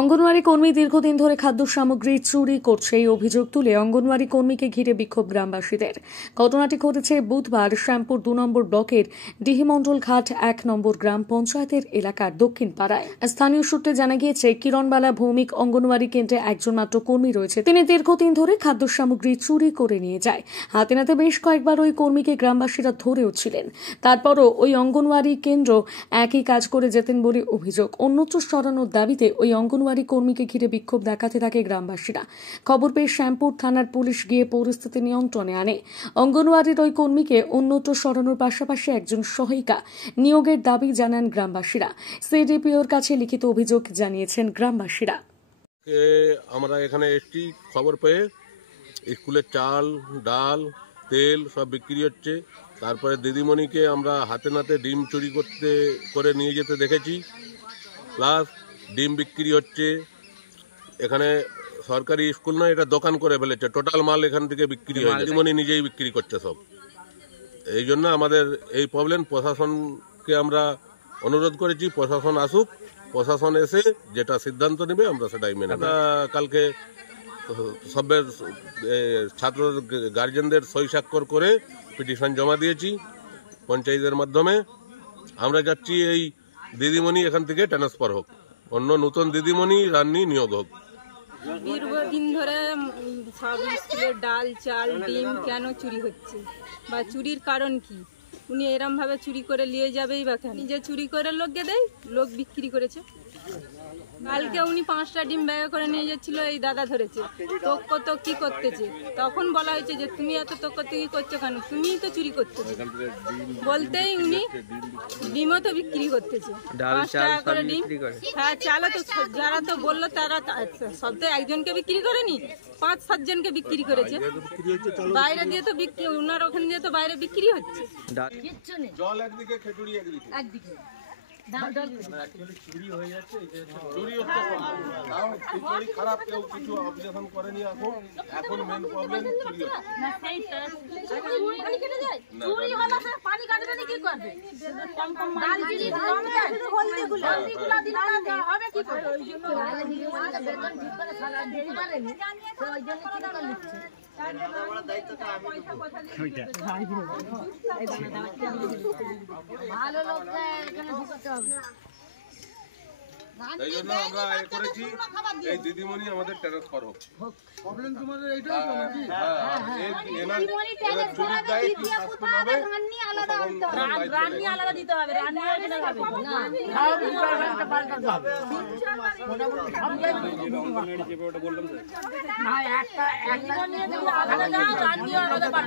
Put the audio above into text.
অঙ্গনওয়াড়ি কর্মী দীর্ঘদিন ধরে খাদ্য সামগ্রী চুরি করছে এই অভিযোগ তুলে অঙ্গনওয়াড়ি কর্মীকে ঘিরে বিক্ষোভ গ্রামবাসীদের। ঘটনাটি ঘটেছে বুধবার শ্যামপুর ২ নম্বর ব্লকের ডিহিমন্ডল ঘাট ১ নম্বর গ্রাম পঞ্চায়েতের এলাকার দক্ষিণ পাড়ায়। স্থানীয় সূত্রে জানা গিয়েছে, কিরণবালা ভৌমিক অঙ্গনওয়াড়ি কেন্দ্রে একজন মাত্র কর্মী রয়েছে। তিনি দীর্ঘদিন ধরে খাদ্য সামগ্রী চুরি করে নিয়ে যায়। হাতে নাতে বেশ কয়েকবার ওই কর্মীকে গ্রামবাসীরা ধরেও ছিলেন। তারপরও ওই অঙ্গনওয়াড়ি কেন্দ্র একই কাজ করে যেতেন বলে অভিযোগ। অন্যত্র সরানোর দাবিতে ওই অঙ্গনওয়াড়ি কর্মীকে ঘিরে বিক্ষোভ দেখাতে থাকে গ্রামবাসীরা। খবর পেয়ে শ্যামপুর থানার পুলিশ গিয়ে পরিস্থিতি নিয়ন্ত্রণে আনে। অঙ্গনওয়াড়ির ওই কর্মীকে অন্যত্র সরানোর পাশাপাশি একজন সহায়িকা নিয়োগের দাবি জানান গ্রামবাসীরা। সিডিপিওর কাছে লিখিত অভিযোগ জানিয়েছেন গ্রামবাসীরা। আমরা এখানে একটি খবর পেয়ে স্কুলের চাল, ডাল, তেল সব বিক্রি হচ্ছে। তারপরে দিদিমণিকে আমরা হাতে নাতে ডিম চুরি করে নিয়ে যেতে দেখেছি। প্লাস ডিম বিক্রি হচ্ছে। এখানে সরকারি স্কুল নয়, এটা দোকান করে ফেলেছে। টোটাল মাল এখান থেকে বিক্রি হয়, দিদিমণি নিজেই বিক্রি করছে সব। এই জন্য আমাদের এই প্রবলেম। প্রশাসনকে আমরা অনুরোধ করেছি, প্রশাসন আসুক। প্রশাসন এসে যেটা সিদ্ধান্ত নেবে আমরা সেটাই মেনে নেব। কালকে সবের ছাত্র গার্জেনদের সই স্বাক্ষর করে পিটিশন জমা দিয়েছি পঞ্চায়েতের মাধ্যমে। আমরা যাচ্ছি এই দিদিমণি এখান থেকে ট্রান্সফার হোক, অন্য নতুন দিদিমণি রান্নি নিয়োগ হোক। দীর্ঘদিন ধরে সব স্কুলের ডাল, চাল, ডিম কেন চুরি হচ্ছে বা চুরির কারণ কি? উনি এরম ভাবে চুরি করে নিয়ে যাবেই বা কেন? নিজে চুরি করে লোককে দেয়, লোক বিক্রি করেছে। কালকে উনি 5টা ডিম ব্যাগে করে নিয়ে যাচ্ছিল, এই দাদা ধরেছে। তো কি করতেছে? তখন বলা হয়েছে যে তুমি এত কি করছো কেন? তুমিই তো চুরি করতেছো বলতেই উনি ডিমও তো বিক্রি করতেছে। 5 টাকা করে ডিম। হ্যাঁ, চালও তো যারা তো বললো তারা সব তো একজনকে বিক্রি করেনি, 5-7 জনকে বিক্রি করেছে। বাইরে দিয়ে তো বিক্রি, ওনার ওখানে দিয়ে তো বাইরে বিক্রি হচ্ছে। জল একদিকে, খেজুরি একদিকে। চুরি হয়ে যাচ্ছে, খারাপ, কেউ কিছু অবজেকশন করেনি। এখন মেন প্রবলেম চুরি ভালো লোককে এখানে ঢুকাতে হবে। এই জন্য আমরা করেছি এই দিদিমণি আমাদের ট্রান্সফার হোক। প্রবলেম তোমাদের এইটাই তো নাকি? চুরির দায়ে কি শাস্তি হবে? রান্নি আলাদা দিতে হবে। রান্নি এখানে হবে না। একটা